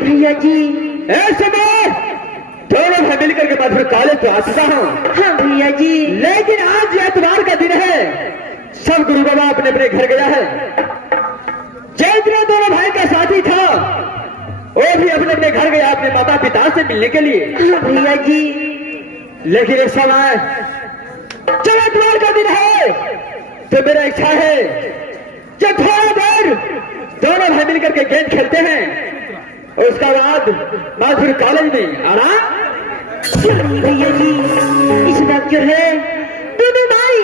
भैया जी ऐसे में दोनों भाई मिलकर के मधुर कॉलेज तो आ चुका हूँ। हाँ भैया जी, लेकिन आज एतवार का दिन है, सब गुरु बाबा अपने अपने घर गया है। जैतना दोनों भाई का साथी था वो भी अपने अपने घर गया अपने माता पिता से मिलने के लिए। हाँ भैया जी, लेकिन इस समय जब एतवार का दिन है तो मेरा इच्छा है जब थोड़ा देर दोनों भाई मिलकर के गेंद खेलते हैं और उसका बाद फिर कॉलेज में आराम। भैया जी इस वक्त जो है दोनों भाई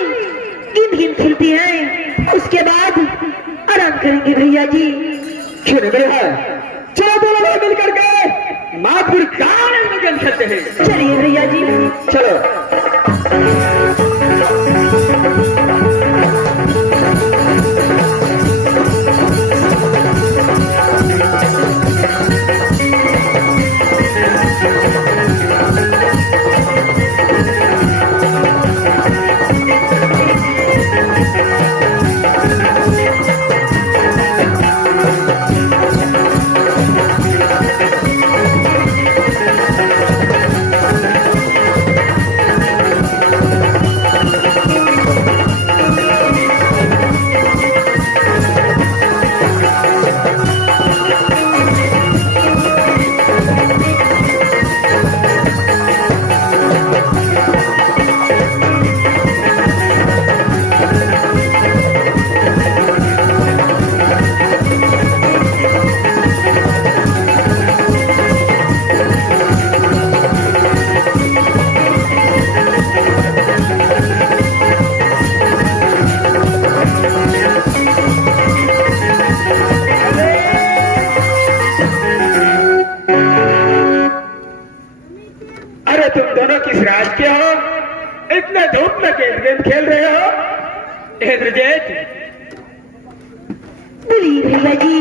गेंद खेलती हैं, उसके बाद आराम करेंगे भैया जी। क्यों नहीं मेरे है, चलो दोनों भाई मिलकर के माधुर कॉलेज में गेंद खेलते हैं। चलिए भैया जी चलो। तुम दोनों किस राज के हो, इतने धूप में गेंद खेल रहे हो? इंद्रजीत बोलिए भैया जी।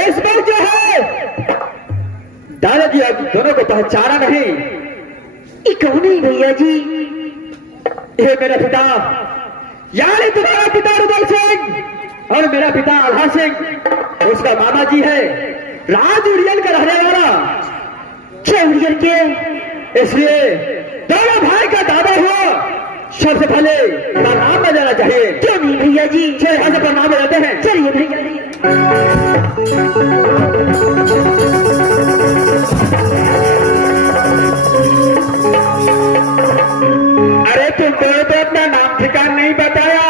इस वक्त जो है दादाजी अब दोनों को पहचाना नहीं। ये कौन है भैया जी? ये मेरा पिता यानी तुम्हारा पिता रुदल सिंह और मेरा पिता आल्हा सिंह उसका मामा जी है, राज उड़ियल का रहने वाला। क्या उड़ियल के? इसलिए दोनों भाई का दादा हुआ, सबसे पहले प्रणाम बजाना चाहिए। क्यों नहीं भैया जी, चलिए यहाँ से प्रणाम बजाते हैं। चलिए भैया जी। अरे तुम दोनों तो अपना नाम ठिकान नहीं बताया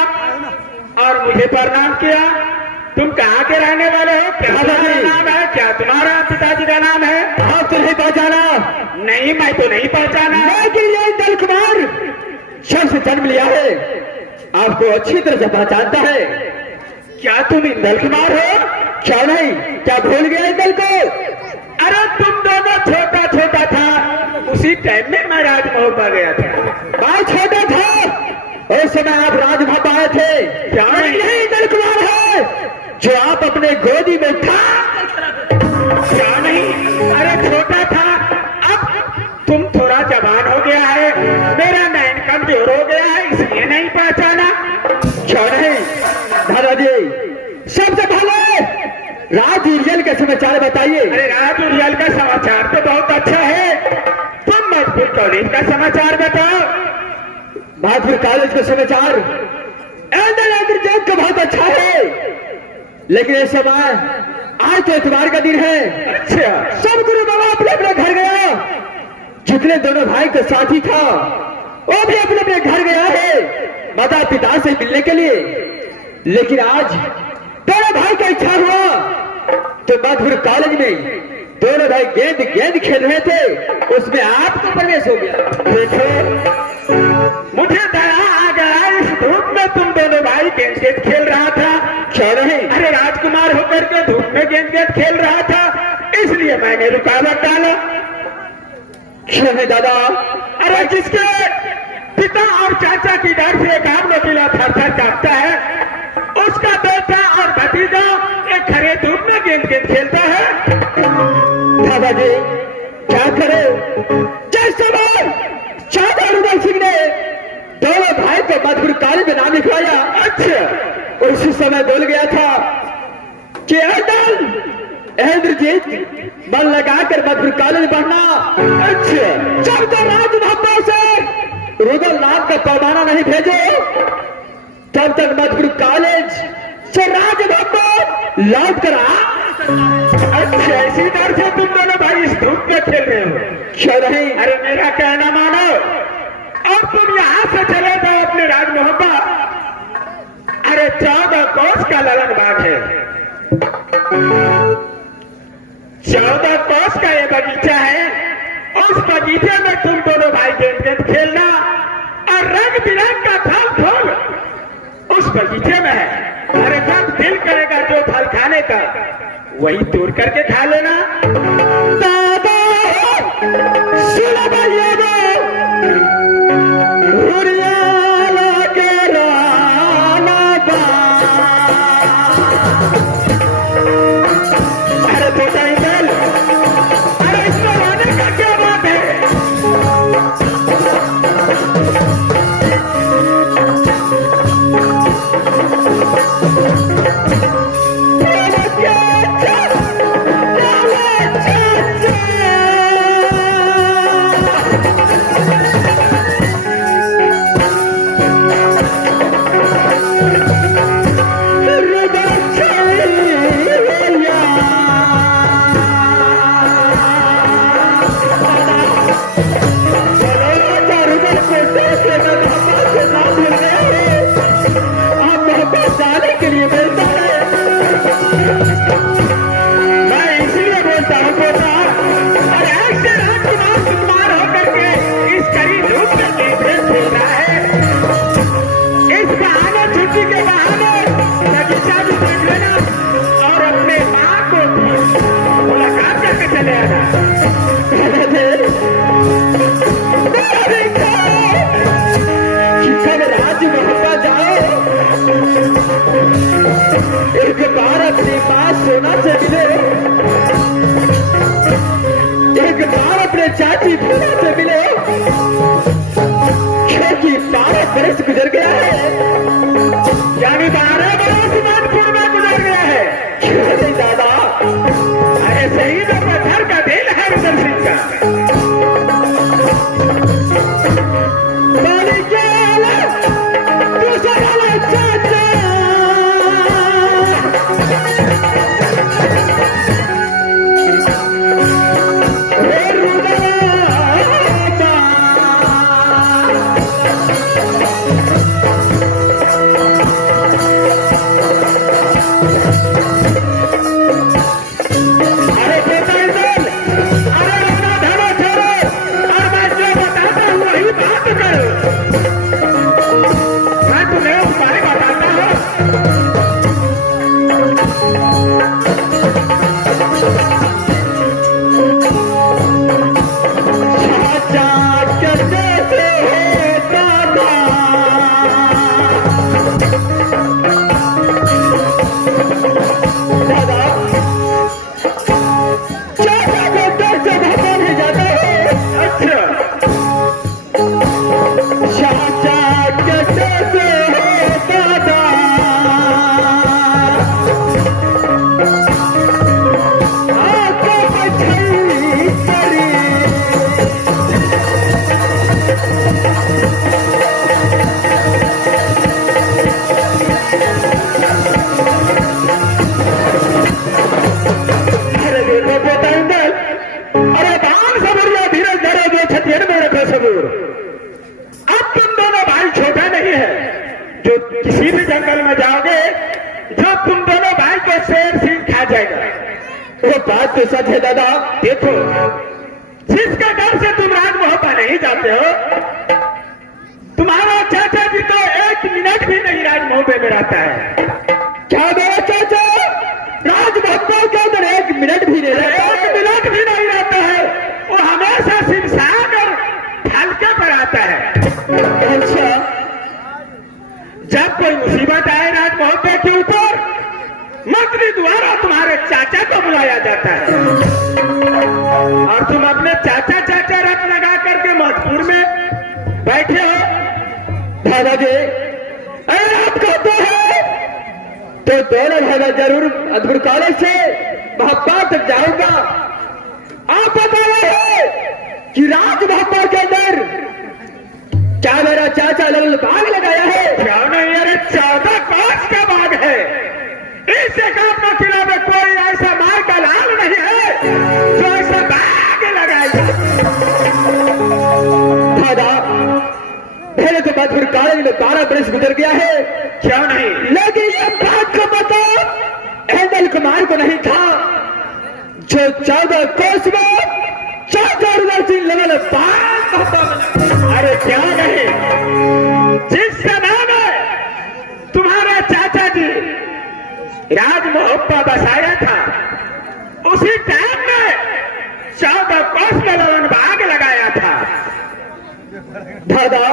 और मुझे प्रणाम किया। तुम कहाँ के रहने वाले हो? क्या तुम्हारा नाम है? क्या तुम्हारा पिताजी का नाम है? हाँ तो नहीं पहचाना? नहीं, मैं तो नहीं पहचाना। लेकिन ये दल कुमार जब से जन्म लिया है आपको अच्छी तरह से पहचानता है। क्या तुम इंदल कुमार हो? क्या नहीं, क्या भूल गया इंदल को? अरे तुम दोनों छोटा छोटा था उसी टाइम में मैं राजमहल पर गया था। मैं छोटा था उस समय आप राजमहल आए थे। क्या नहीं इंदल कुमार है जो आप अपने गोदी में उठा? क्या नहीं, अरे छोटा था, अब तुम थोड़ा जवान हो गया है, मेरा नैन कमजोर हो गया है इसलिए नहीं पहचाना। क्यों नहीं दादाजी, सबसे पहले राज उड़ियल का समाचार बताइए। अरे राज उड़ियल का समाचार तो बहुत अच्छा है, तुम मजबूर कॉलेज का समाचार बताओ। मजबूर कॉलेज का समाचार इंद्रजीत का बहुत अच्छा है, लेकिन इस समय आज तो एतवार का दिन है। अच्छा, सब गुरु बाबा अपने अपने घर गया, जितने दोनों भाई का साथी था वो भी अपने अपने घर गया है माता पिता से मिलने के लिए। लेकिन आज दोनों भाई का इच्छा हुआ तो मधुर कॉलेज में दोनों भाई गेंद खेल रहे थे, उसमें आपको प्रवेश हो गया। देखो मुझे दया आ गया, इस धूप में तुम दोनों भाई गेंद खेल रहा था। क्यों नहीं, अरे राजकुमार होकर के धूप में गेंद खेल रहा था इसलिए मैंने रुकावट डाला। क्यों नहीं दादा? अरे जिसके पिता और चाचा की डर से काम नोकीला थर-थर कांपता है, उसका बेटा और भतीजा एक खरे धूप में गेंद खेलता है। दादाजी क्या करे, जैसे चौधरी उदय सिंह ने दोनों भाई को मधुपुर काली में नाम लिखवाया, अच्छा उसी समय बोल गया था कि इंद्रजीत मन लगाकर मधुपुर काली में पढ़ना। अच्छा जब तक राजभवन से रुदल नाम का पैमाना नहीं भेजो तब तक मधुपुर कॉलेज से राजभवन लौट कर आ। अच्छा इसी तरह से तुम दोनों भाई इस धूप में खेल रहे हो, क्यों नहीं? अरे मेरा कहना मानो और तुम यहाँ से चले जाओ अपने राजमहल पर। अरे 14 कोस का ललन बाग है, 14 कोस का ये बगीचा है, उस बगीचे में तुम दोनों भाई गेंद गेंद खेलना और रंग बिरंग का फल फूल उस बगीचे में है। अरे जब दिल करेगा जो फल खाने का वही तोड़ करके खा लेना। दादा सुनो भैया अरे छोटा ही चल, अरे इसमें रोने का क्या बात है? एक बार अपनी माँ सोना से मिले, एक बार अपने चाची भोला से मिले, क्योंकि 12 बरस गुजर गया है, यानी 12 बरस मनपुर में गुजर गया है। क्यों नहीं दादा? अरे सही तो पत्थर का दिल है रुदल सिंह का। बात तो सच है दादा। देखो जिसके डर से तुम राजमहल पर नहीं जाते हो, तुम्हारा चाचा जी तो 1 मिनट भी नहीं राजमहल में रहता है। क्या मेरा चाचा राजभवन के अंदर 1 मिनट भी नहीं रहता? 1 मिनट भी नहीं रहता है, वो हमेशा सिमसान और हल्के पर आता है। अच्छा जब कोई मुसीबत आए राजमहल के ऊपर मंत्री द्वारा तुम्हारे चाचा को बुलाया जाता है। और तुम अपने चाचा चाचा रट लगा करके मधुपुर में बैठे हो। दादाजी अगर आप कहते हैं तो दोनों भाई जरूर मधुपुर कॉलेज से मोहब्बत तक जाऊंगा। आप बता रहे हैं कि राज मोहब्बत के अंदर क्या मेरा चाचा लल बाग लगाया है? क्या नहीं, अरे 14 कोस का बाग है। इस एकात्म किला में कोई ऐसा मार का लाल नहीं है जो ऐसा बाग लगाएगा। दादा पहले तो मधुपुर कॉलेज में 12 बरस गुजर गया है, क्यों नहीं, लेकिन ये बात को पता एंडल कुमार को नहीं था जो 14 कोस में 14 सिंह लेवल अरे क्या नहीं, जिस समय में तुम्हारा चाचा जी राज मोहब्बा बसाया था उसी टाइम में 14 कोस में लवन बाग लगाया था। दादा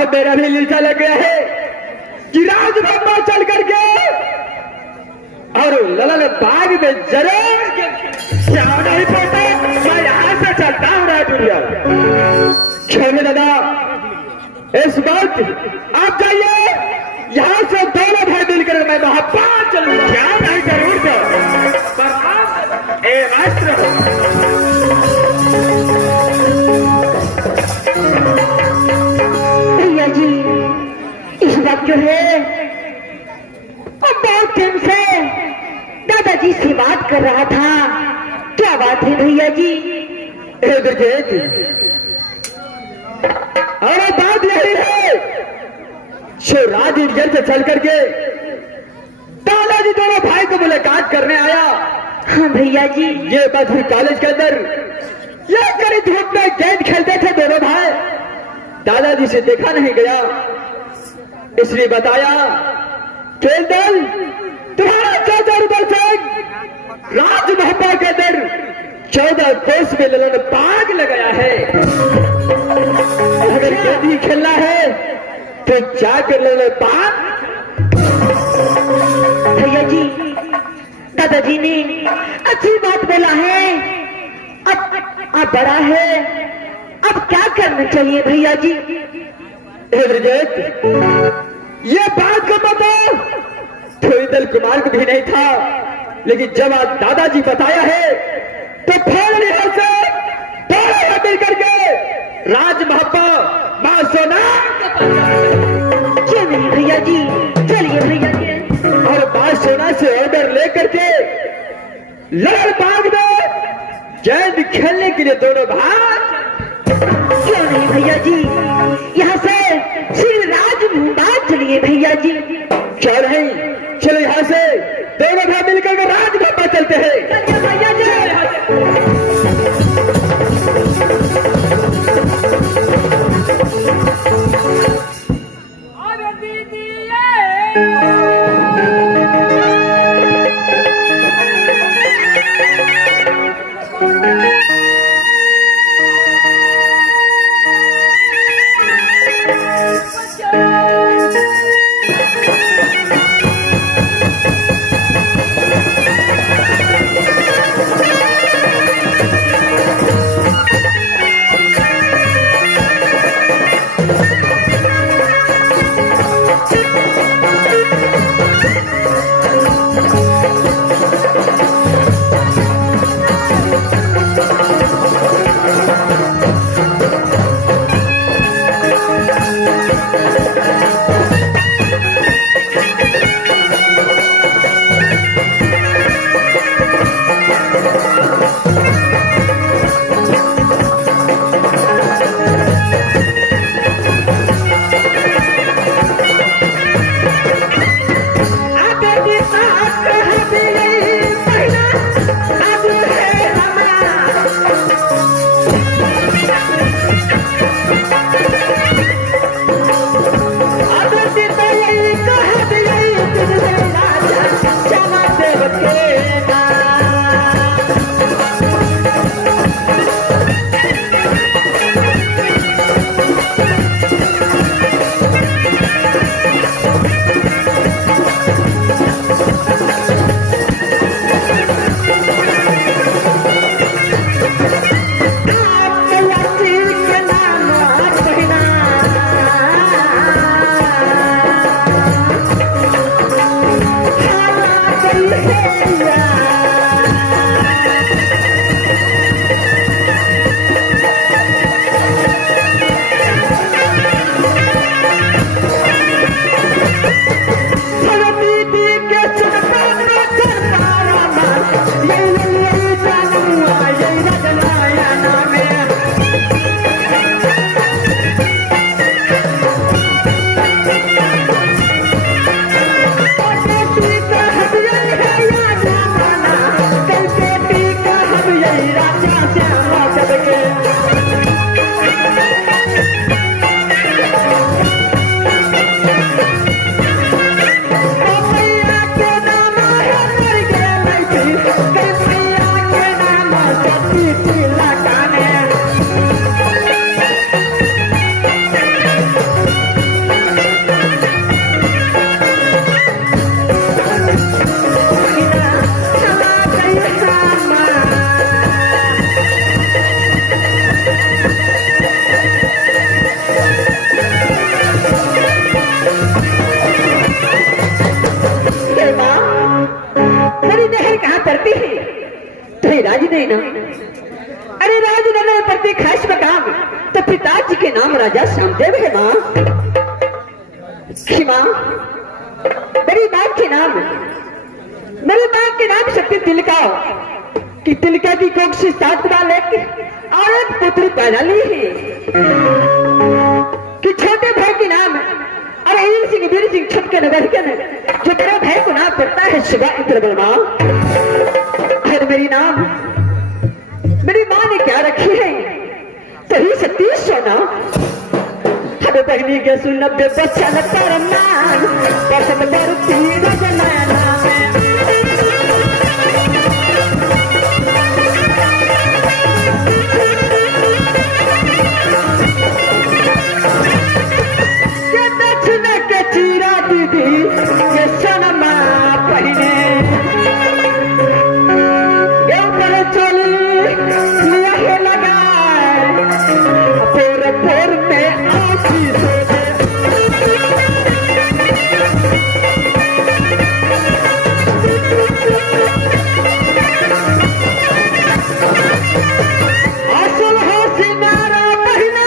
अब मेरा भी लीचा लग गया है कि राज मोहब्बा चल करके और ललन बाग में जरूर क्या नहीं पता, मैं यहाँ से चलता हूँ राजुरिया। क्षमा दादा इस वक्त आप जाइए, यहाँ से दोनों भाई मिलकर मैं वहां पार चलूंगा। क्या नहीं, जरूर जाओ। ए मास्टर भैया जी इस वक्त जो है अब बहुत दिन से दादाजी से बात कर रहा था। क्या बात है भैया जी? ब्रिजेट और बात यही है जो राज इंडियन से चल करके दादाजी दोनों भाई को मुलाकात करने आया। हाँ भैया जी। ये मधुपुर कॉलेज के अंदर ये कड़ी धूप में गेंद खेलते थे दोनों भाई, दादाजी से देखा नहीं गया, इसलिए बताया केंद्र तुम्हारा चाचा रुदल सिंह राज मोहब्बा के अंदर 14 कोस में ललन बाग लगाया है। अगर गेंद ही खेलना है तो जाकर ललन बाग। भैया जी दादाजी ने अच्छी बात बोला है। अब बड़ा है, अब क्या करना चाहिए भैया जी? ब्रिजेट ये बात को पता तो इंदल कुमार को भी नहीं था, लेकिन जब आज दादाजी बताया है तो फिर यहाँ से दोनों मिल करके राज मोहब्बा मां सोना क्यों नहीं भैया जी, चलिए भैया जी। और मां सोना से ऑर्डर लेकर के लड़ बाग में गेंद खेलने के लिए दोनों भाग। क्यों नहीं भैया जी, यहाँ से श्री राज मुंबाज चलिए भैया जी। क्या नहीं, चलो यहाँ से दोनों भाई मिलकर के राज मोहब्बा चलते हैं। भैया जी पीती लगाने चला गई सामा हे माँ, मेरी नहर कहाँ पड़ती है? तो ये राज नहीं ना? अरे राज नहीं पड़ती खास मकाम तो पिताजी के नाम राजा श्यामदेव है माँ। कि माँ, मेरी माँ के नाम शक्ति तिलका कि तिलका की कोख से 7 बालक और एक पुत्र पैदा ली है कि छोटे भाई के नाम अरे वीर सिंह छुप के नगर के जो तेरे भाई को नाम पड़ता है शिवा इंद्र बलमा। और मेरी माँ ने क्या रखी है सही सतीश सोना हमें पहनी के सुन 90 बच्चा लगता रमान पसंद करती रजना नाम चीरा दीदी ये सनमा पहने ये ऊपर चोली लिया है लगाए पोर पोर में आँखी सोचे असल हो सिंगारा पहना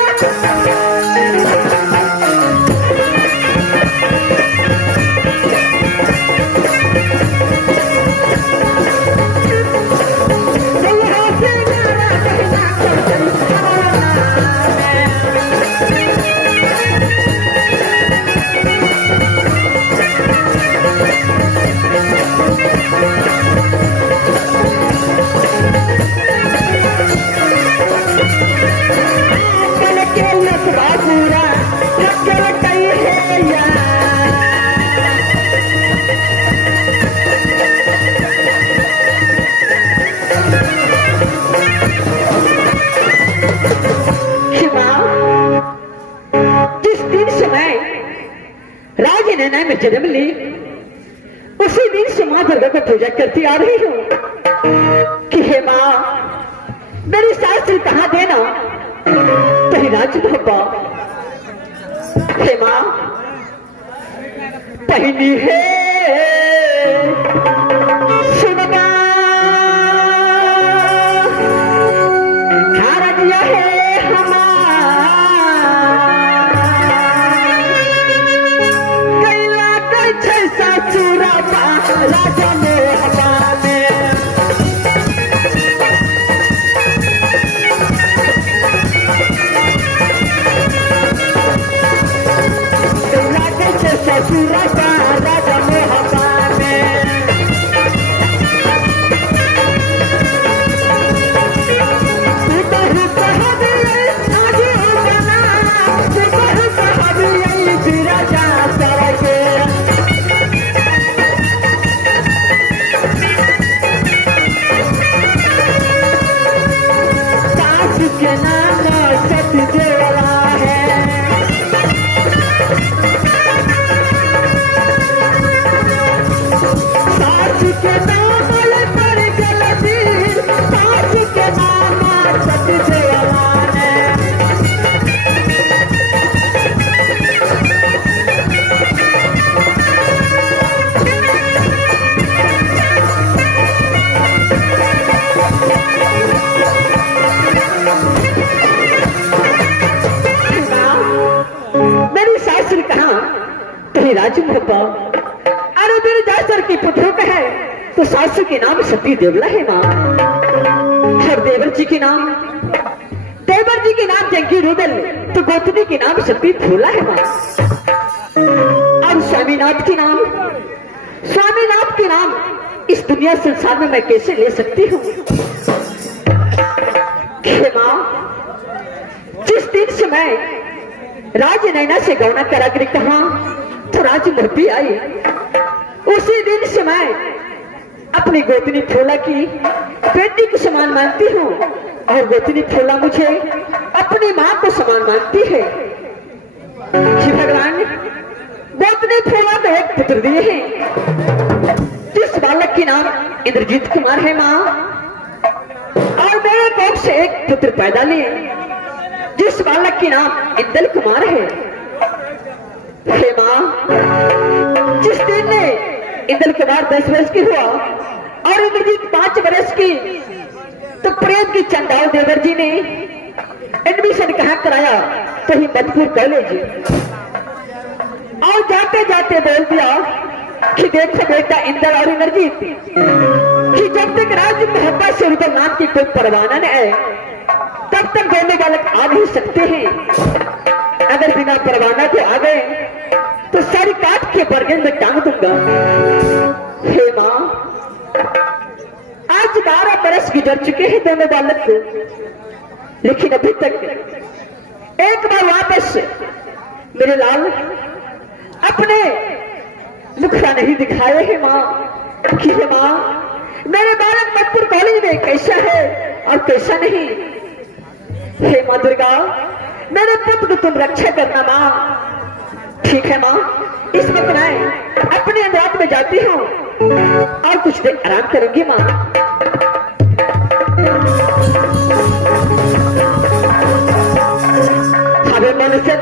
में जन्म ली उसी दिन से मां दुर्गा को पूजा करती आ रही हूँ कि हे मां मेरी शास्त्र कहाँ देना तो ही राज भब्बा हे मां पहनी है सुनगा खारा दिया है चूरा राजा में हवाने ससुरा राजा में हवाने के नाम सत्य देवला है सास के नाम पर गलती सास के नाम सत्य देवला है राजू भप्पा अरे मेरे दासर के पुत्रों का है तो सासू के नाम सती देवला है माँ और देवर जी के नाम जंगी रुदल तो गोतनी के नाम सती फूला है माँ और स्वामीनाथ के नाम इस दुनिया संसार में मैं कैसे ले सकती हूँ माँ जिस दिन से मैं राज नैना से गौना करा कर कहा तो राज मोहब्बी आई उसी दिन से मैं अपनी गोतनी फूला की बेटी को समान मानती हूँ और गोतनी फूला मुझे अपनी माँ को समान मानती है। कि भगवान गोतनी फूला को एक पुत्र दिए हैं जिस बालक के नाम इंद्रजीत कुमार है माँ, और मेरे कोख से एक पुत्र पैदा लिए जिस बालक के नाम इंदल कुमार है। हे माँ, जिस दिन ने इंदल कुमार 10 वर्ष की हुआ और इंद्रजीत 5 वर्ष की, तो प्रेम की चंडाल देवर जी ने एडमिशन कहाँ कराया? तो हिम्मतपुर कॉलेज। और जाते जाते बोल दिया कि देखो बेटा इंदल और इंद्रजीत, कि जब तक राज्य मोहब्बत से रुदल नाम की कोई परवाना न है तब तक दोनों बालक आ नहीं सकते हैं। अगर बिना परवाना के आ गए तो सारी काट के बरगद में टांग दूंगा। हे माँ, आज 12 बरस गुजर चुके हैं दोनों बालक को, लेकिन अभी तक एक बार वापस मेरे लाल अपने मुखड़ा नहीं दिखाए हैं माँ। कि हे माँ, मेरे बालक मधुपुर कॉलेज में कैसा है और कैसा नहीं। हे माँ दुर्गा, मेरे पुत्र को तुम रक्षा करना माँ। ठीक है माँ, इस वक्त मैं अपने अंदरात में जाती हूँ और कुछ देर आराम करूंगी माँ। हमें मन से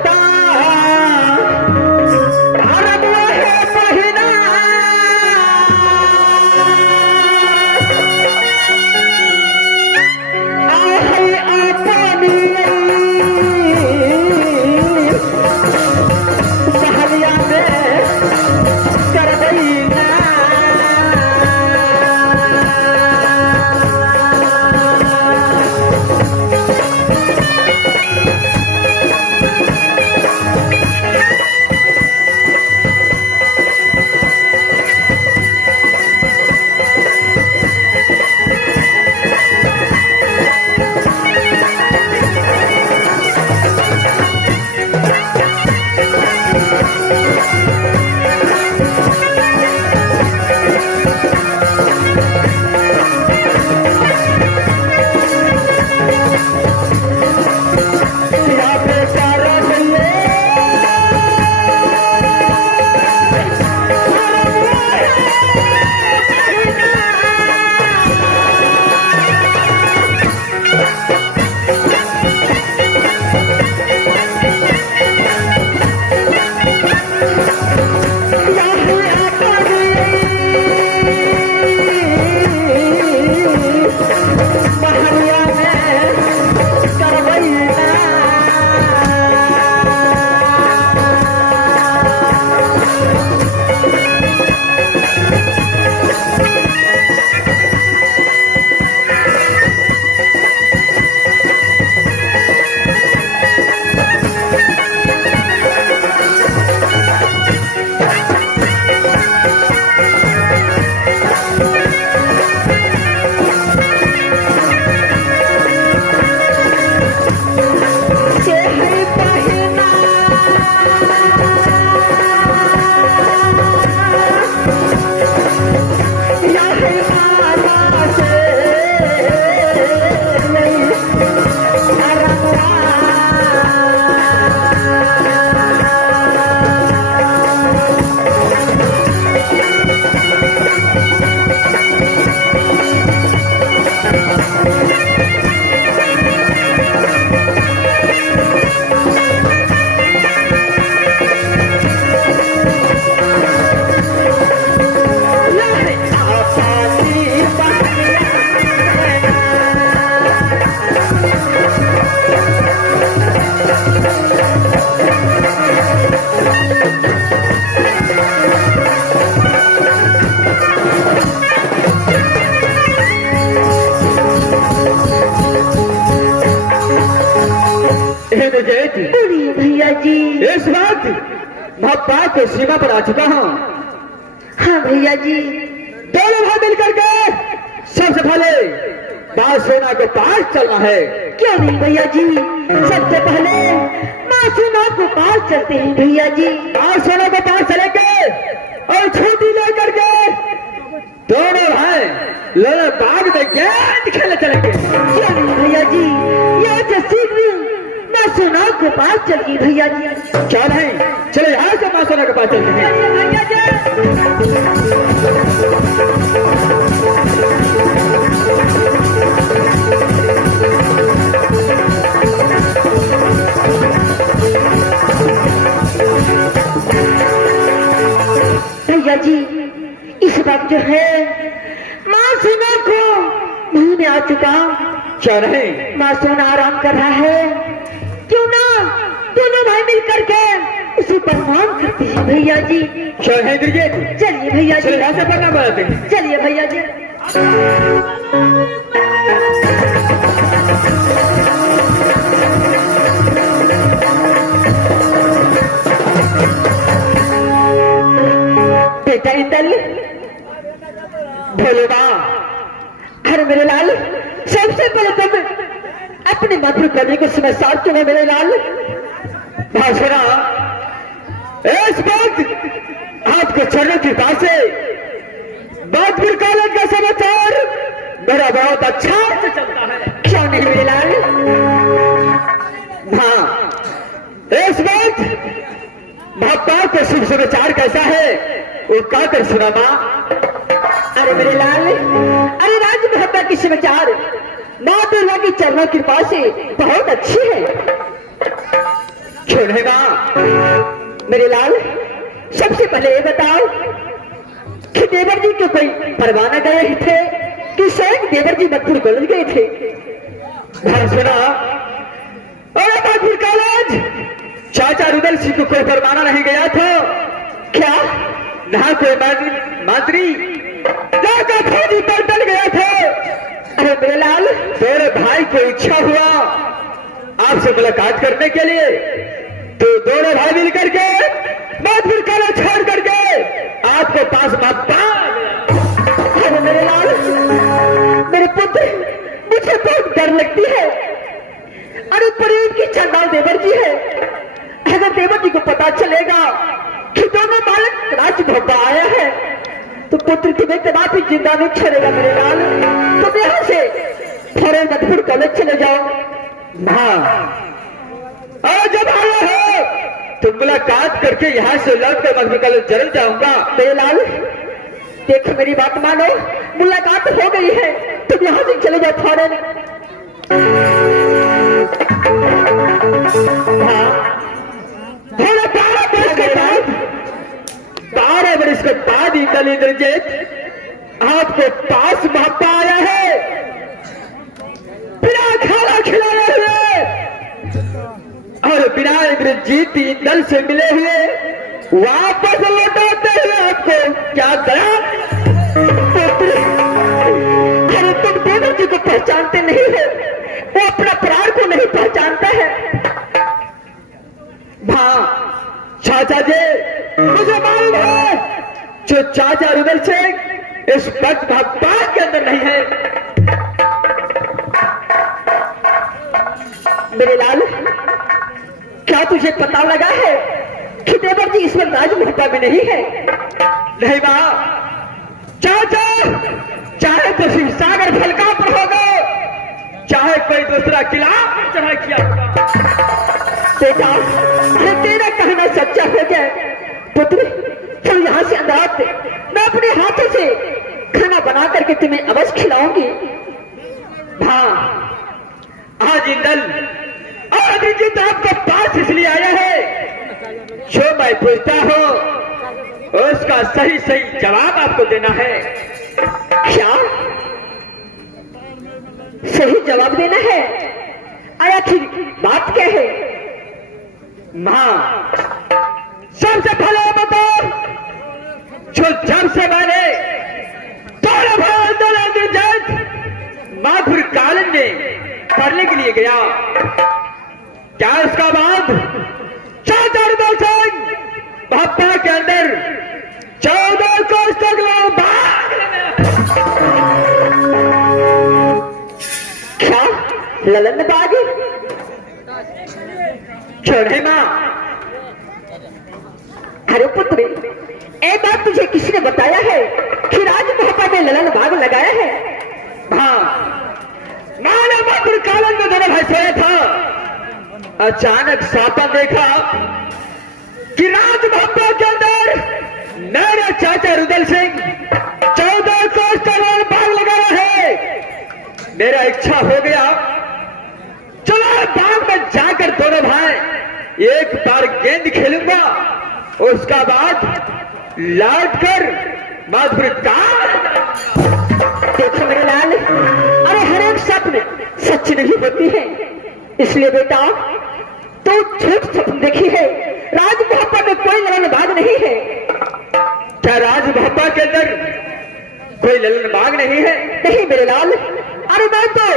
भैया जी, इस वक्त भप्पा के सीमा पर आ चुका हूँ। हाँ भैया जी। दोनों भाई मिलकर के सबसे पहले बाल सेना के पास चलना है। क्यों नहीं भैया जी, सबसे पहले माँ सेना के पास चलते हैं भैया जी। बाल सेना के पास चलेंगे और छुट्टी लेकर के दोनों भाई लोग बाग में गेंद खेलने चलेंगे। चलिए भैया जी, यहाँ से शीघ्र मैं सोना के पास चलिए भैया जी। क्या नहीं, चलो यहाँ से माँ सोना के पास चलते हैं। चलिए भैया जी। भैया जी, इस वक्त जो है माँ सोना को नहीं में आ चुका। क्या नहीं, माँ सोना आराम कर रहा है, क्यों ना दोनों भाई मिल करके उसे प्रणाम करते हैं भैया जी। क्या है इंद्रजीत, चलिए भैया जी, चलो यहाँ से प्रणाम बनाते हैं। चलिए भैया जी। बेटा इंदल, भोले बा, अरे मेरे लाल, सबसे पहले तुम अपने मातृभूमि को समझदार क्यों है मेरे लाल? भाषणा इस वक्त आपके चरणों की बात से बादपुर कॉलेज का समाचार मेरा बहुत अच्छा से चलता है। क्यों नहीं मेरे लाल? हाँ, इस वक्त भापा को शुभ समाचार कैसा है वो क्या कर सुना माँ? अरे मेरे लाल, अरे राज महब्बा की समाचार माँ दुर्गा की चरणों की कृपा से बहुत अच्छी है। क्यों नहीं माँ? मेरे लाल, सबसे पहले ये बताओ कि देवर जी को कोई परवाना गए थे कि स्वयं देवर जी मथुर कॉलेज गए थे? भाषणा अरे बादपुर कॉलेज चाचा रुदल सिंह को कोई फरमाना नहीं गया था क्या? ना कोई मंत्री जाकर फौजी पर डल गया था। अरे मेरे लाल, तेरे भाई को इच्छा हुआ आपसे मुलाकात करने के लिए, तो दोनों भाई मिल करके बादपुर कॉलेज छोड़ करके आपको पास मापा। अरे मेरे लाल, मेरे पुत्र, मुझे बहुत डर लगती है। अरे प्रेम की चंडाल देवर जी है, अगर देवर जी को पता चलेगा कि दोनों बालक राज भोपा आया है तो पुत्र तुम्हें कदापि जिंदा नहीं छोड़ेगा मेरे लाल। तुम यहाँ से फौरन मधुपुर कॉलेज चले जाओ। हाँ, और जब आए हो तो मुलाकात करके यहाँ से लौट कर मधुपुर कॉलेज जरूर जाऊंगा। मेरे लाल, देखो मेरी बात मानो, मुलाकात हो गई है, तुम यहाँ से चले जाओ फौरन। हाँ, 12 वर्ष के बाद इंदल इंद्रजीत आपके पास मापा आया है, बिना खाना खिलाए हुए और बिना इंद्रजीत इंदल से मिले हुए वापस लौटाते हुए आपको क्या दया? अरे तुम देवर जी को पहचानते नहीं है, वो अपना प्राण को नहीं पहचानता है। हाँ चाचा जी, मुझे मालूम है जो चाचा रुदल सिंह इस वक्त भापा के अंदर नहीं है। मेरे लाल, क्या तुझे पता लगा है कि देवर जी इस वक्त राजमहल में नहीं है? नहीं माँ, चाचा चाहे तो शिव सागर फलका पर होगा, चाहे कोई दूसरा किला पर चढ़ाई किया होगा। बेटा, अरे तेरा कहना सच्चा हो जाए पुत्र, चल यहाँ से अंदर आते, मैं अपने हाथों से खाना बना करके तुम्हें अवश्य खिलाऊंगी। हाँ, आज इंदल आज इंद्रजीत आपके पास इसलिए आया है, जो मैं पूछता हूँ उसका सही सही जवाब आपको देना है। क्या सही जवाब देना है? आखिर बात क्या है? माँ, सबसे पहले बताओ, जो जब से मैंने माधुर कॉलेज में पढ़ने के लिए गया, क्या उसका बाद चाचा रुदल सिंह भापा के अंदर 14 कोस तक लोग क्या ललन बागी? छोड़े माँ, अरे पुत्र, एक बात तुझे किसी ने बताया है कि राज भापा में ललन बाग लगाया है। हाँ, माने मधुर कालन में दोनों भाई सोया था। अचानक सपना देखा कि राज भापा के अंदर मेरे चाचा रुदल सिंह 14 कोस का ललन बाग लगाया है। मेरा इच्छा हो गया, चलो बाग में जाकर दोनों भाई एक बार गेंद खेलूंगा, उसका बाद लौट कर मधुर देखो मेरे लाल, अरे हर एक सपने सच नहीं होती है, इसलिए बेटा तो झूठ सपन देखी है। राज भापा में कोई ललन बाग नहीं है। क्या राज भापा के अंदर कोई ललन बाग नहीं है? नहीं मेरे लाल, अरे मैं तो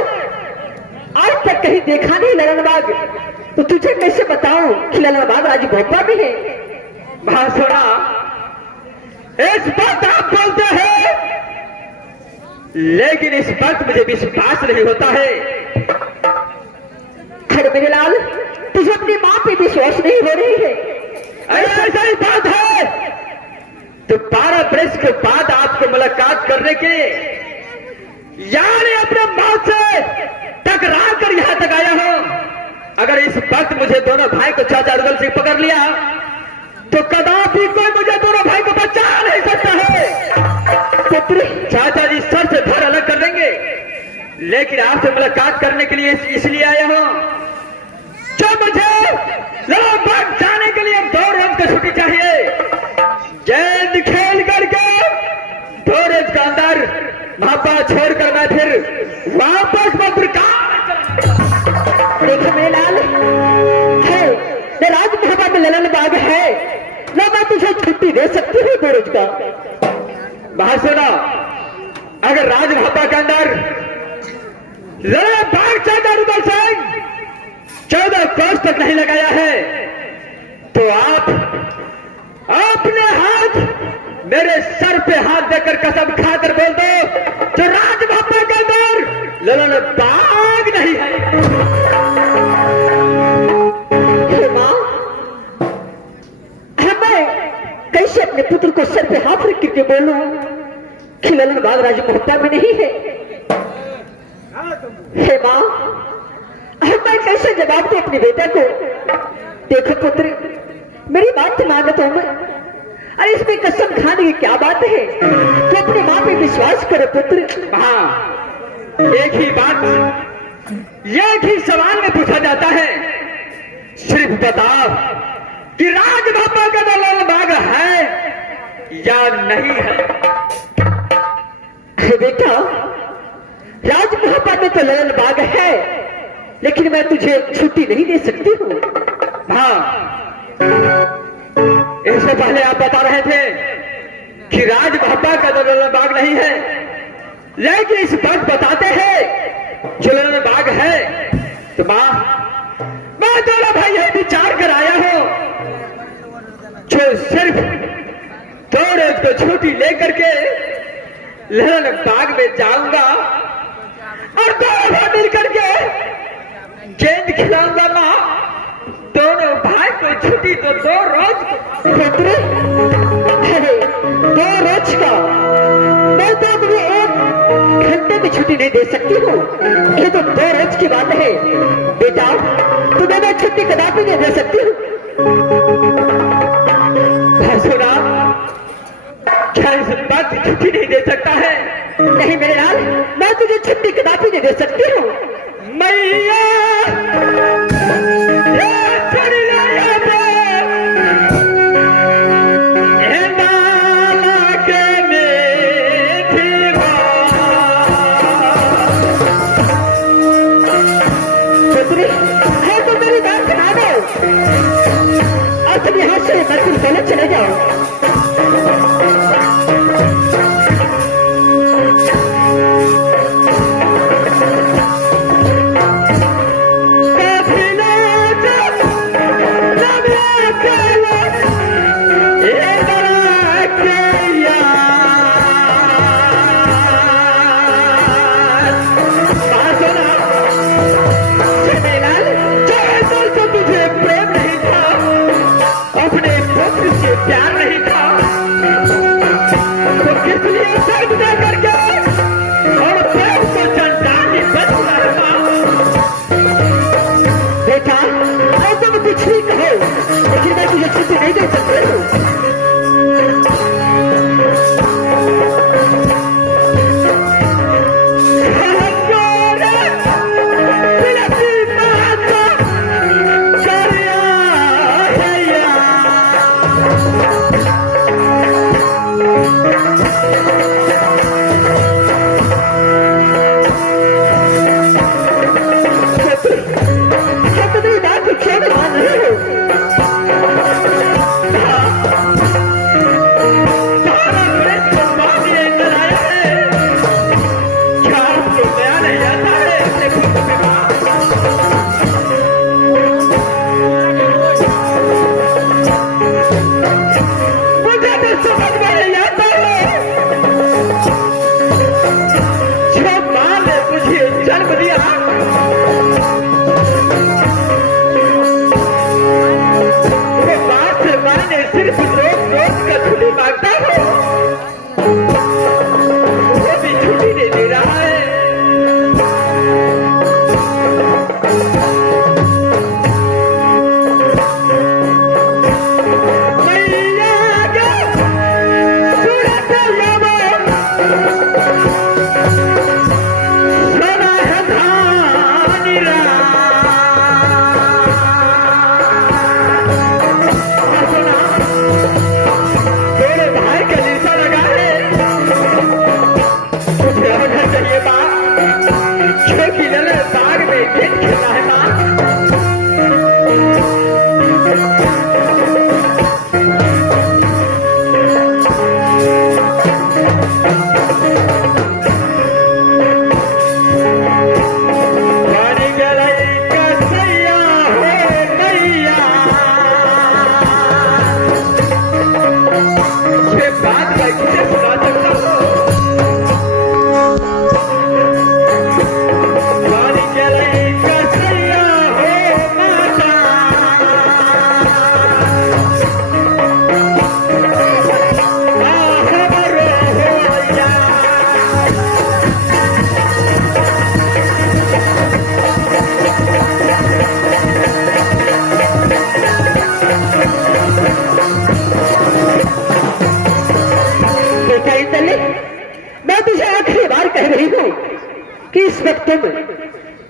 आज तक कहीं देखा नहीं ललन बाग, तो तुझे कैसे बताऊं कि ललन बाग राज भापा में है। वहां सुना, इस बात आप बोलते हैं, लेकिन इस वक्त मुझे विश्वास नहीं होता है। अरे मेरे लाल, तुझे अपनी माँ पे विश्वास नहीं हो रही है। ऐसा ही बात है तो 12 बरस के बाद आपको मुलाकात करने के यानी अपने माँ से टकरा कर यहां तक आया हूं। अगर इस वक्त मुझे दोनों भाई को चाचा रुदल सिंह पकड़ लिया तो कदापि कोई मुझे दोनों भाई को बचा नहीं सकता है। पुत्र, चाचा जी सर से धड़ अलग कर देंगे, लेकिन आपसे मुलाकात करने के लिए इसलिए आया हूं, जो मुझे ललन बाग जाने के लिए 2 रोज की छुट्टी चाहिए। गेंद खेल करके 2 रोज के अंदर भापा छोड़कर मैं फिर वापस देखो मेरे लाल, है न राज भापा में ललन बाग है, न मैं तुझे छुट्टी दे सकती हूँ 2 रोज का। बात सुना, अगर राज भापा के अंदर ललन बाग चाचा रुदल सिंह 14 कोस तक नहीं लगाया है तो आप अपने हाथ मेरे सर पे हाथ देकर कसम खाकर बोल दो, जो राज भापा के अंदर ललन बाग नहीं है। हे माँ, मैं कैसे अपने पुत्र को सर पे हाथ रख करके बोलूं कि ललन बाग राज भापा में नहीं है। हे माँ, मैं कैसे जवाब दूं अपने बेटे को। देखो पुत्र, मेरी बात मान तो मैं, अरे इसमें कसम खाने की क्या बात है, तो अपनी माँ पे विश्वास करो पुत्र। हाँ, एक ही बात, एक ही सवाल में पूछा जाता है, सिर्फ बताओ कि राज भापा का ललन बाग है या नहीं है। बेटा, राज भापा में तो ललन बाग है, लेकिन मैं तुझे छुट्टी नहीं दे सकती हूँ। हाँ, इससे पहले आप बता रहे थे कि राज भापा का तो ललन बाग नहीं है, लेकिन इस वक्त बताते हैं जो ललन बाग है। तो मां, मैं दोनों भाई यह विचार कर आया हूं, जो सिर्फ 2 रोज को छुट्टी लेकर के ललन बाग में जाऊंगा और दोनों भाई मिलकर के गेंद खिलाऊंगा। मां, दोनों भाई को छुट्टी तो 2 रोज पुत्र, अरे 2 रोज का, मैं तो तुम्हें 1 घंटे की छुट्टी नहीं दे सकती हूँ। ये तो 2 रोज की बात है बेटा, तुम्हें मैं छुट्टी कदापि नहीं दे सकती हूँ। सुना, क्या इस बात की छुट्टी नहीं दे सकता है? नहीं मेरे लाल, मैं तुझे छुट्टी कदापि नहीं दे सकती हूँ। मैया पहले चले जाओ। प्यार नहीं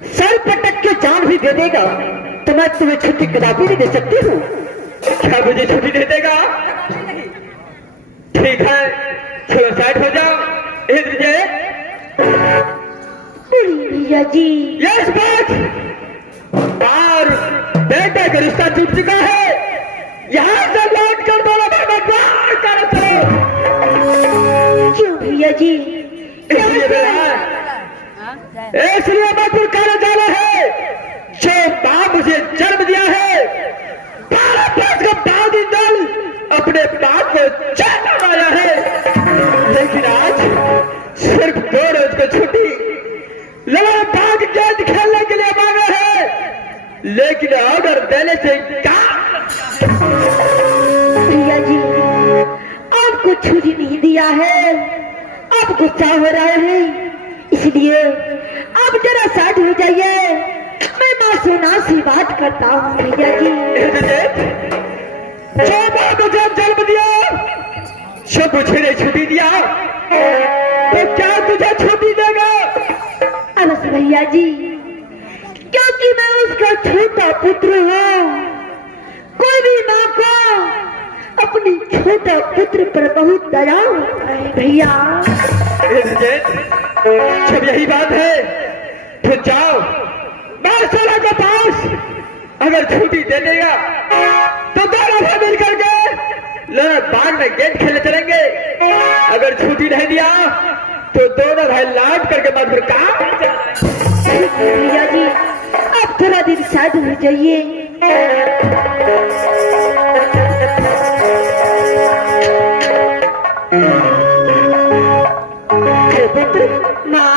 सर पटक के जान भी दे देगा तो मैं तुम्हें छुट्टी कदापि नहीं दे सकती हूँ। क्या मुझे छुट्टी दे देगा? ठीक है, चलो साइड हो जाओ। इंद्रजीत, भैया जी। Yes boss. और बेटा का रिश्ता टूट चुका है, यहाँ से लौट कर दोनों भाई बाहर कर चलो। क्यों भैया जी? इसलिए मैं पुरकारा जाना है जो मां मुझे जन्म दिया है। 12 का दादी दल अपने बाप को चैन आया है, लेकिन आज सिर्फ 2 रोज को छुट्टी लड़ा बाग गेंद खेलने के लिए मांगा है, लेकिन ऑर्डर देने से भैया जी आपको छुट्टी नहीं दिया है, आप गुस्सा हो रहे हैं, इसलिए आप जरा साइड हो जाइए। मैं मासूना सी बात करता हूँ भैया जी। जो मां मुझे जन्म दिया, जो मुझे ने छुट्टी दिया, तो क्या तुझे छुट्टी देगा? अनस भैया जी, क्योंकि मैं उसका छोटा पुत्र हूँ। कोई भी माँ को अपनी छोटा पुत्र पर बहुत दया होता है भैया। जब यही बात है तो जाओ बादशाह के पास, अगर छुट्टी दे देगा तो दोनों भाई मिल करके लड़ा बाग में गेंद खेलने चलेंगे। अगर छुट्टी नहीं दिया तो दोनों भाई लाट करके मधुर काम। भैया जी आप थोड़ा दिन साइड हो जाइए। माँ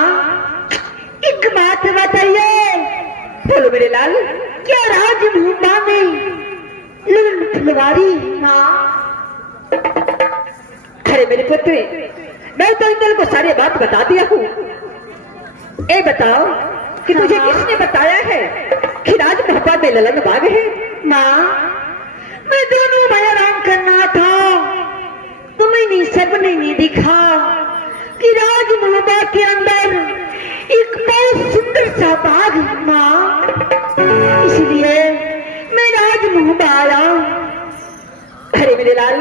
एक बात बताइए। बोलो मेरे लाल, क्या राजभूमा में ललन फुलवारी? माँ अरे मेरे पुत्र, मैं तो इन को सारी बात बता दिया हूँ। ए बताओ कि तुझे किसने बताया है कि राजमहल में ललन बाग है? माँ मैं दोनों में आराम करना था, तुम्हें सपने नहीं दिखा कि राजमहल के अंदर एक बहुत सुंदर सा बाग है माँ, इसलिए मैं राजमहल आया। अरे मेरे लाल,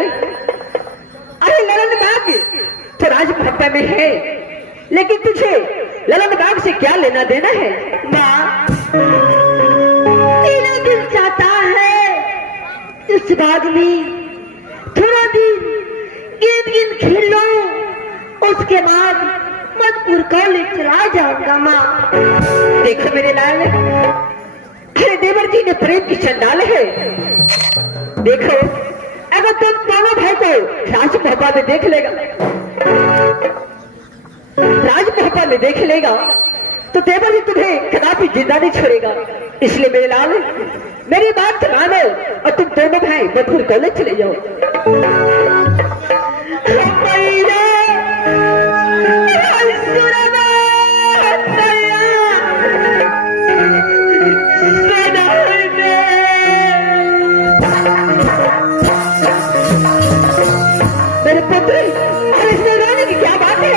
अरे ललन बाग तो राजमहल में है, लेकिन तुझे ललन बाग से क्या लेना देना है? माँ तेरा दिल चाहता है इस बाग में थोड़ा दिन गेंद खेल लो, उसके बाद मधुपुर कॉलेज चला जाऊंगा। माँ देखो मेरे लाल, अरे देवर जी ने प्रेम की चंडाल है। देखो अगर तुम दोनों भाई को राजमहल में देख लेगा, राजमहल में देख लेगा तो देवर जी तुम्हें कदापि जिंदा नहीं छोड़ेगा। इसलिए मेरे लाल मेरी बात मानो और तुम दोनों भाई मधुपुर कॉलेज चले जाओ। मेरे पुत्र, अरे इसमें रोने की क्या बात है?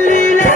लीला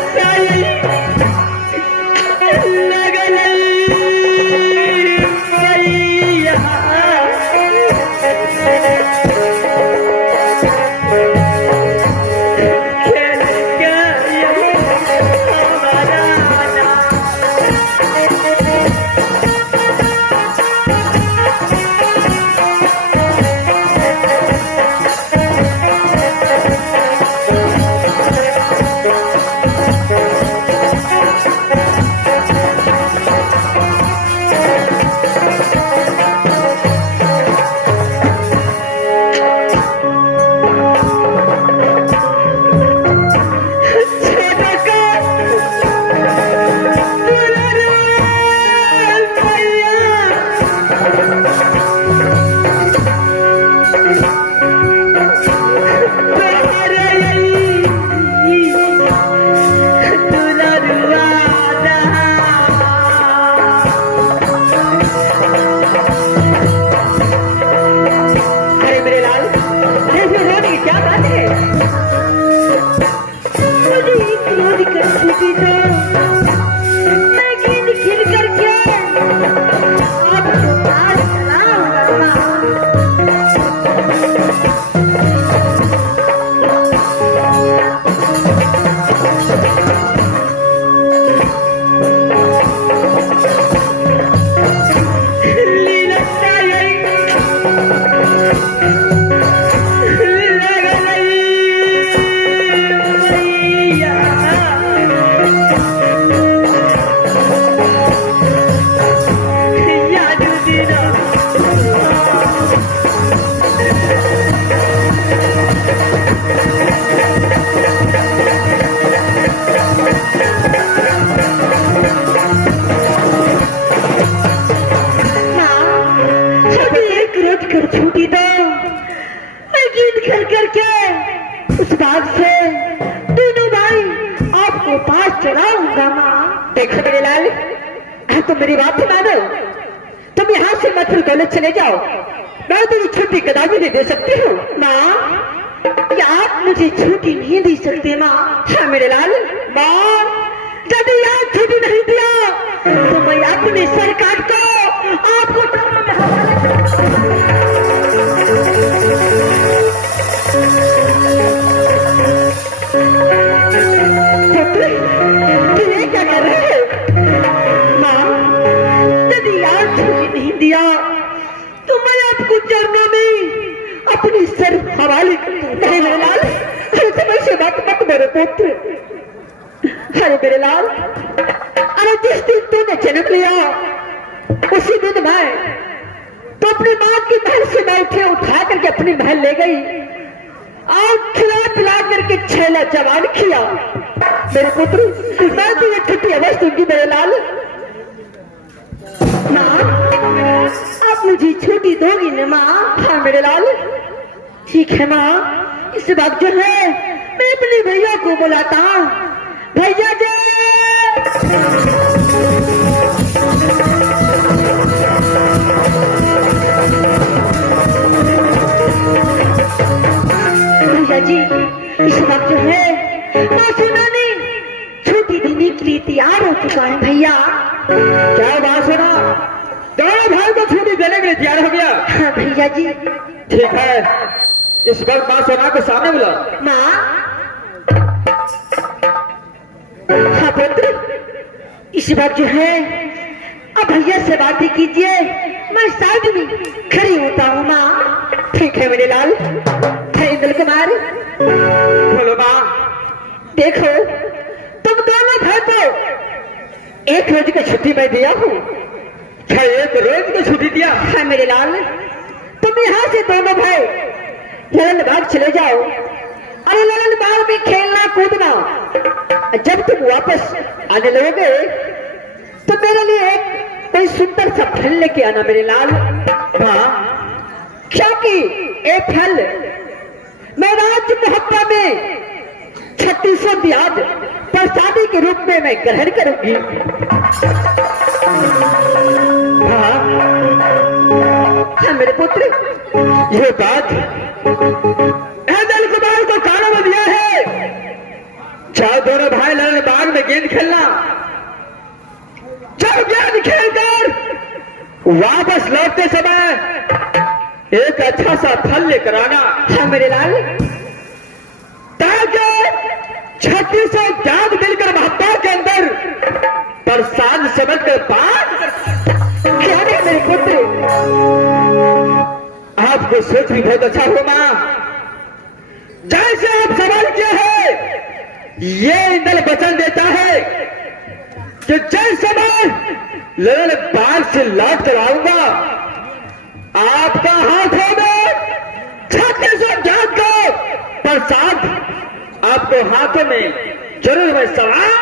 छूटी दो, मैं गीत खेल करके उस बाग से दोनों भाई आपको पास चलाऊंगा माँ। देखो मेरे लाल, तुम मेरी बात मानो, तुम यहाँ से मत कॉलेज चले जाओ, मैं तुम्हें छुट्टी कदापि नहीं दे सकती हूँ माँ। क्या आप मुझे छुट्टी नहीं दे सकते माँ? हाँ मेरे लाल, माँ यदि आप छुट्टी नहीं दिया तो मैं अपने सरकार को आपको थाने में हवाले ये क्या कर रहे हैं माँ? यदि आप छुट्टी नहीं दिया तो मैं आपको चरणों में अपनी सर हवाले कर दूंगा। मेरे लाल, समय से बात मत मेरे पुत्र। अरे मेरे लाल, अरे जिस दिन तूने जन्म लिया उसी दिन मैं तो अपनी माँ की महल से मैं उठा करके अपनी महल ले गई और खिला पिला करके छेला जवान किया। मेरे पुत्र, मैं तुझे छुट्टी अवश्य दूंगी मेरे लाल। माँ, आप मुझे छुट्टी दोगी ना माँ? हाँ मेरे लाल, ठीक है माँ। इस वक्त जो है मैं अपने भैया को बुलाता हूँ। भैया जी, भैया जी, इस वक्त जो है मैं सुनाने छुट्टी देने के लिए तैयार हो चुका है भैया। क्या बात सुना? दोनों भाई को छुट्टी देने के लिए तैयार हो गया? हाँ भैया जी। ठीक है, इस वक्त माँ सोना को सामने बुला। माँ, हाँ पुत्र, इस वक्त जो है अब भैया से बातें कीजिए, मैं साइड में खड़ी होता हूँ माँ। ठीक है मेरे लाल। दिल कुमार, बोलो माँ। देखो, तुम दोनों भाई को एक रोज की छुट्टी मैं दिया हूँ। क्या एक रोज की छुट्टी दिया? हाँ मेरे लाल, तुम यहाँ से दोनों भाई ललन बाग चले जाओ। अरे ललन बाग में खेलना कूदना, जब तुम वापस आने लगोगे तो मेरे लिए एक कोई सुंदर सा फल लेके आना मेरे लाल। हाँ, क्योंकि ये फल मैं राज मोहब्बा में 36 ब्याज प्रसादी के रूप में मैं ग्रहण करूंगी। हाँ, हाँ मेरे पुत्र, ये बात दिल कुमार को कानों में दिया है। चाहे दोनों भाई ललन बाग में गेंद खेलना, जब गेंद खेलकर वापस लौटते समय एक अच्छा सा फल लेकर आना। हाँ मेरे लाल, ताकि 36 जाग मिलकर महत्ता के अंदर प्रसाद समझ कर बात क्या नहीं मेरे पुत्र? आपको सोच भी बहुत अच्छा हो मां। जैसे आप सवाल किया है, ये इंदल वचन देता है कि जैसे समय ललन बाग से लौट कर आऊंगा, आपका हाथों में 36 जाग का प्रसाद आपको हाथों में जरूर मैं सवाल।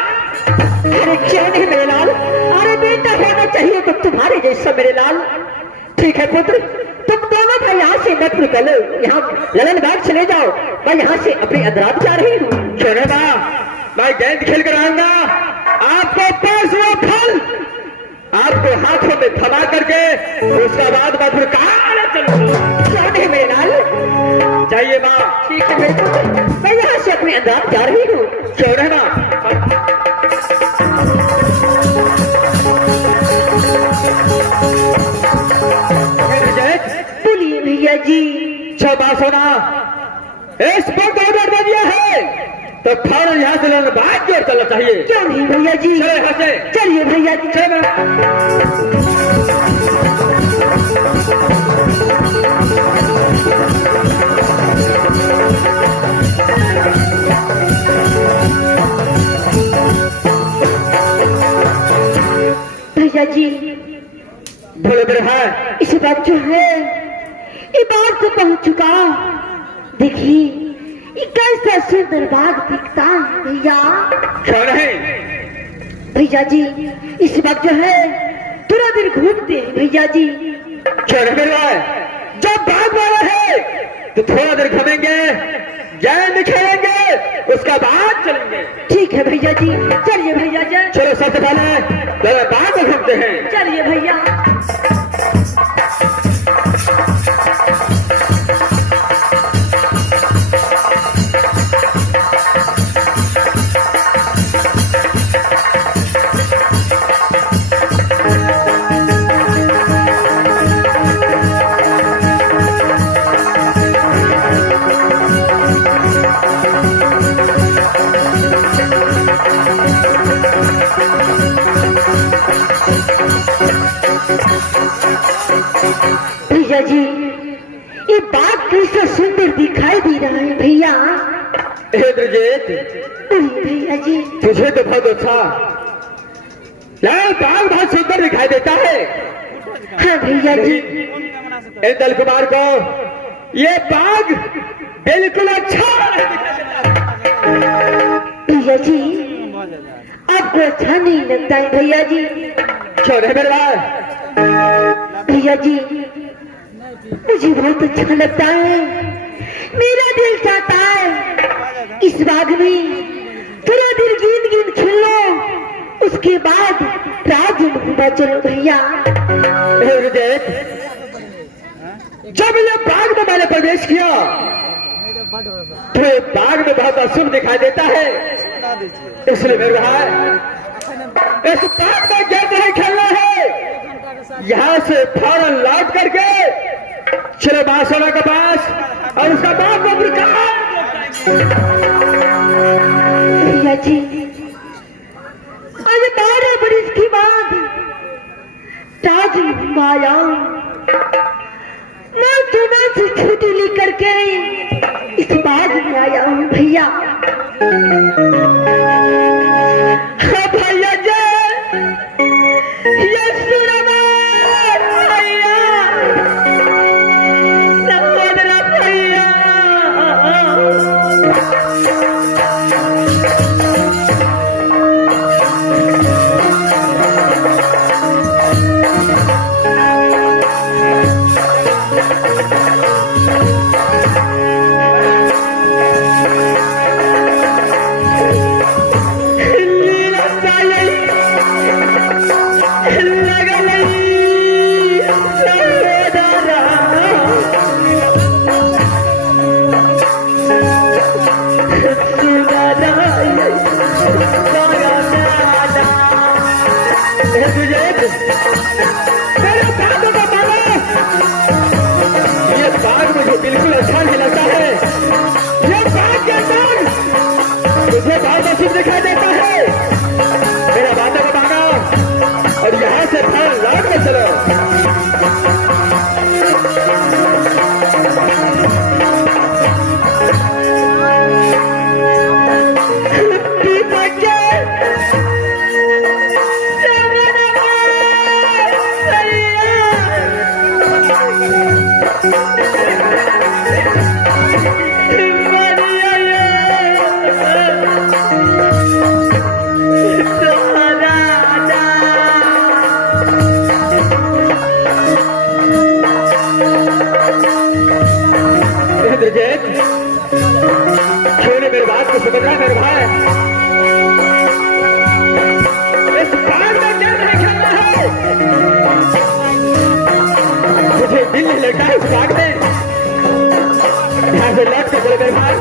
अरे क्यों नहीं मेरे लाल? अरे बेटा होना चाहिए तो तुम्हारे जैसा मेरे लाल। ठीक है पुत्र, तुम दोनों भाई यहाँ से मत निकलो, यहाँ ललन बाग चले जाओ। मैं यहाँ से अपनी अदरात जा रही हूँ। चलो मां, मैं गेंद खेल कर आऊंगा, आपको पास हुआ फल आपको हाथों में थमा करके उसका बाद मैं फिर कहाँ चलूंगा। क्यों नहीं मेरे लाल? चाहिए मां। ठीक है मेरे पुत्र, मैं यहाँ से अपनी अदरात जा रही हूँ। क्यों रहना? बोलिए भैया जी। अच्छा बात सुना, इस वक्त ऑर्डर दे दिया है तो फौरन यहाँ से ललन बाग की ओर चलना चाहिए। क्यों नहीं भैया जी? चलो यहाँ से। चलिए भैया जी। चलो। भैया जी बोलो मेरे भाई। इस बात जो है ये बात तो पहुंच चुका। देखिए ये कैसा सुंदर बाग दिखता है भैया। क्यों नहीं भैया जी इस वक्त जो है थोड़ा देर घूमते हैं भैया जी। क्यों नहीं मेरे भाई, जब बाग वाला है तो थोड़ा देर घूमेंगे, गेंद खेलेंगे, उसका बाद चलेंगे। ठीक है भैया जी, चलिए भैया जी। चलो सबसे पहले बाग में घूमते हैं। चलिए भैया। भैया जी ये बाग कैसा सुंदर दिखाई दे रहा है भैया। इंद्रजीत भैया जी तुझे तो बहुत अच्छा यार बाग बहुत सुंदर दिखाई देता है। हाँ भैया जी। इंदल कुमार को ये बाग बिल्कुल अच्छा नहीं दिखाई। भैया जी आपको अच्छा नहीं लगता है भैया जी। क्यों नहीं मेरे भाई। भैया जी मुझे बहुत अच्छा लगता है। मेरा दिल चाहता है इस बाग में थोड़ा देर गेंद गेंद खेल लो, उसके बाद रात घूमना चलो भैया। जब ये बाग में मैंने प्रवेश किया तो ये बाग में बहुत अशुभ दिखाई देता है, इसलिए मेरे भाई इस बाग में गेंद नहीं खेलना है। यहाँ से फौरन लौट करके चलो बांसवाड़ा के पास और उसका बाग को भैया जी आज 12 बरस के बाद ताज माया मैं चुनाव से छुट्टी लेकर के इस बाग में आया हूँ भैया। हाँ भैया जी ये सुना भैया, सहोदरा भैया। ये बाग मुझे बिल्कुल अच्छा नहीं लगता है। ये बाग के अंदर मुझे बहुत अशुभ दिखाई देता है। मेरा बातों को मानो और यहाँ से फल लौट में चलो। क्यों ने मेरी बात को समझ रहा मेरे भाई। इस बाग में क्या नहीं खेलना है, मुझे दिल नहीं लगता है इस बाग में। यहाँ से लौट के बोले मेरे भाई।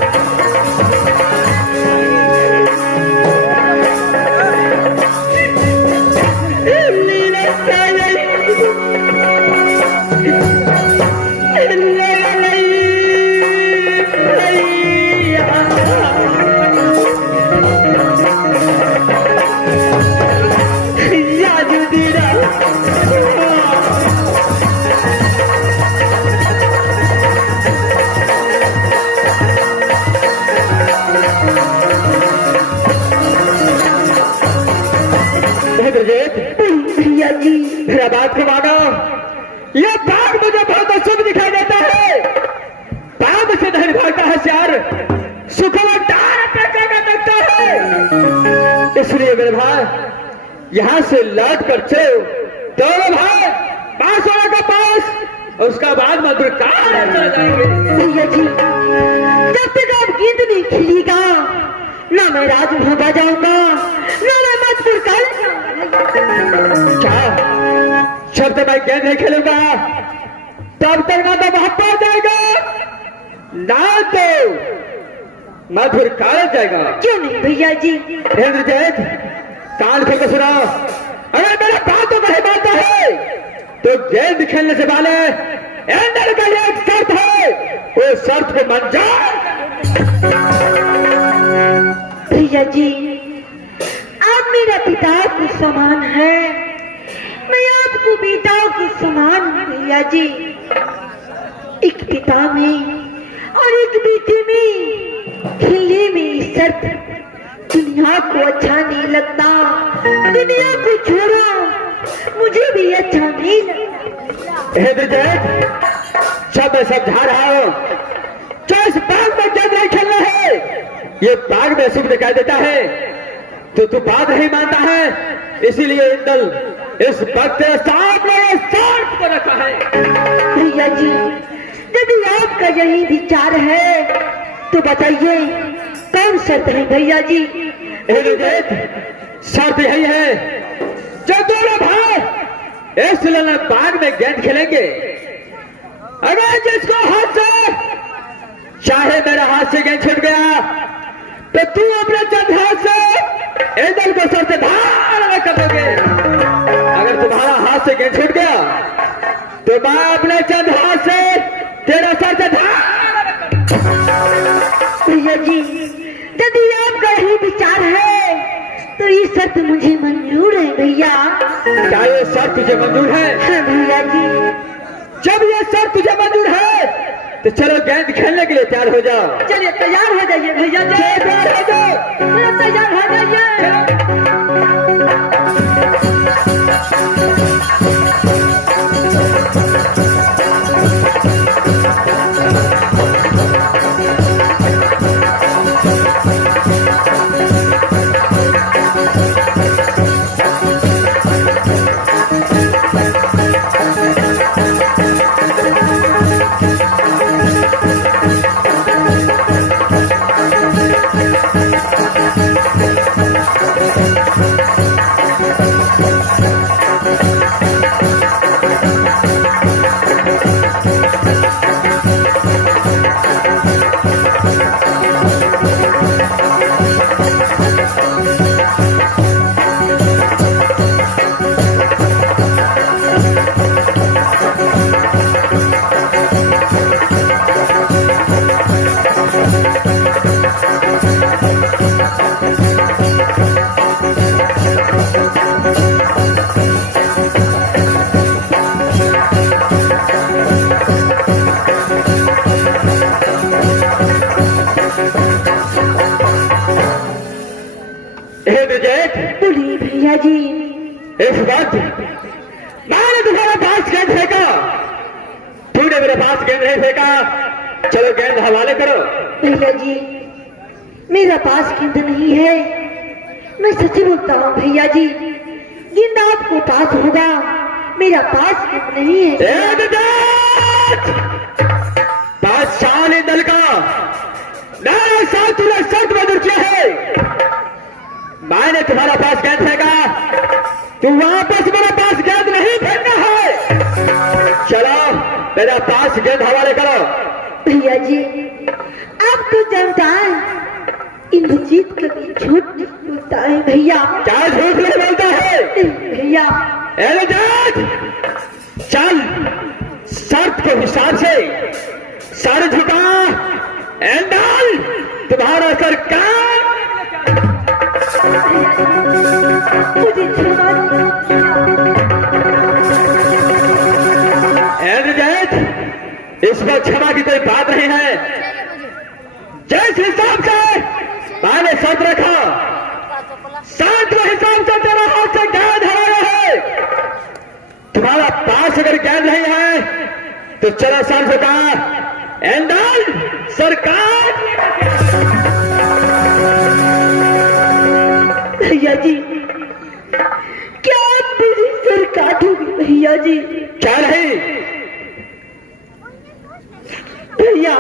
यहाँ से लौट कर चलो दोनों भाई पास वाला का पास, उसका बाद मधुर कहाँ चले जाएंगे। भैया जी जब तक आप गीत नहीं खिलेगा ना मैं राजभवन बजाऊंगा ना मैं मधुर क्या जब तक मैं गेंद नहीं खेलूंगा तब तक ना तो वहां पहुंच जाएगा ना तो मधुर काल जाएगा। क्यों नहीं भैया जी? इंद्रजीत कान खोल कर सुना, अगर मेरा बातों का ही बात है तो गेंद खेलने से पहले इंद्र का ये एक शर्त है, वो शर्त को मंजूर। भैया जी आप मेरा पिता के समान है, मैं आपको बेटाओं के समान हूं भैया जी। एक पिता में और एक बेटे में खेलने में शर्त दुनिया को अच्छा नहीं लगता, दुनिया को छोड़ो मुझे भी अच्छा नहीं लगता। जब मैं समझा रहा हूं जो इस बाग में गेंद नहीं खेलना है, ये बाग में शुभ दिखाई देता है तो तू बात नहीं मानता है, इसीलिए इंदल इस वक्त सामने शर्त को रखा है। भैया जी यदि आपका यही विचार है तो बताइए कौन शर्त है भैया जी? शर्त यही है जो दोनों भाई इस बाग में गेंद खेलेंगे, अगर जिसको हाथ से चाहे मेरा हाथ से गेंद छूट गया तो तू अपने चंद हाथ से इंदल को सर से धार कर दोगे। अगर तुम्हारा हाथ से गेंद छूट गया तो मैं अपने चंद हाथ से तेरा सर से धार। भैया जी यदि आपका यही विचार है तो ये शर्त मुझे मंजूर है भैया। क्या ये शर्त तुझे मंजूर है? हाँ भैया जी। जब ये शर्त तुझे मंजूर है तो चलो गेंद खेलने के लिए तैयार हो जाओ। चलिए तैयार हो जाइए भैया जी, तैयार हो जाओ, तैयार हो जाइए। बोलिए भैया जी। इस वक्त मैंने तुम्हारे पास गेंद फेंका, तूने मेरे पास गेंद नहीं फेंका, चलो गेंद हवाले करो। भैया जी मेरा पास गेंद नहीं है, मैं सच बोलता हूँ भैया जी, गेंद आपको पास होगा, मेरा पास गेंद नहीं है। बादशाह ने दल का मेरे साथ तूने शर्त मंजूर किया है, मैंने तुम्हारा पास गेंद फेंका, तू वापस मेरा पास गेंद नहीं फेंकना है। चलो मेरा पास गेंद हवाले करो। भैया जी आप तो जानता है इंद्रजीत कभी झूठ नहीं बोलता है भैया। क्या झूठ नहीं बोलता है भैया? चल शर्त के हिसाब से सर झुका, एंडल तुम्हारा सरकार। मुझे क्षमा इस पर क्षमा की कोई बात नहीं है, जिस हिसाब से मैंने शर्त रखा, शर्त के हिसाब से तेरा हाथ से गेंद हराया है। तुम्हारा पास अगर गेंद नहीं है तो चलो सर झुका, एंडल सरकार। भैया जी जी। क्या रही? भैया,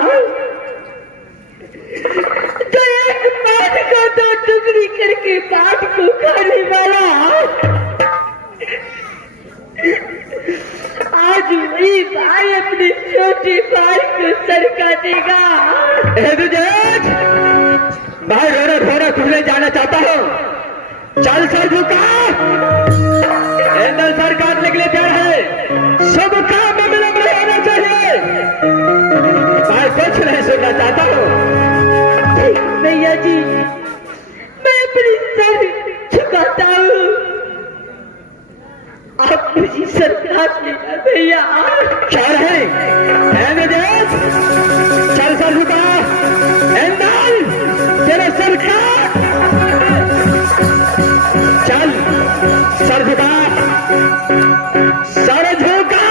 तो एक पाठ को दो टुकड़ी करके पाठ को खाने वाला आज वही भाई अपने छोटे भाई को सर काटेगा। भाई रोना धोना तुमने जाना चाहता हो? चल सर झुका, एंगल सर काटने के लिए तैयार है। सब काम में विलंब नहीं होना चाहिए। भाई कुछ नहीं सुनना चाहता हो? भैया जी, मैं अपनी सर झुकाता हूँ, आप मुझे सर काट लेना भैया। क्या रहे? चल सर झुका, एंगल तेरा सर काट। चल सर झुका, सर झुका,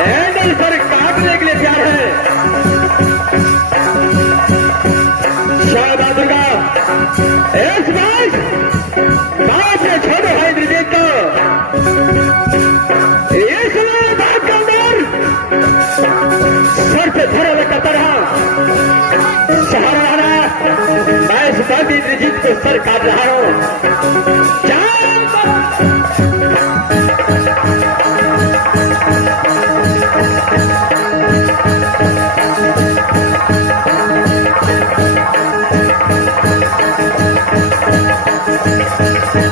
एंगल सर काटने के लिए तैयार है। शाबाश दुर्गा, इस बात है छोड़ो भाई ब्रिजेश को। ये समय बात का अंदर सर पे धरा हुआ करता रहा, सहारा रहा। मैं इस बात ब्रिजेश को सर काट रहा हूं। भैया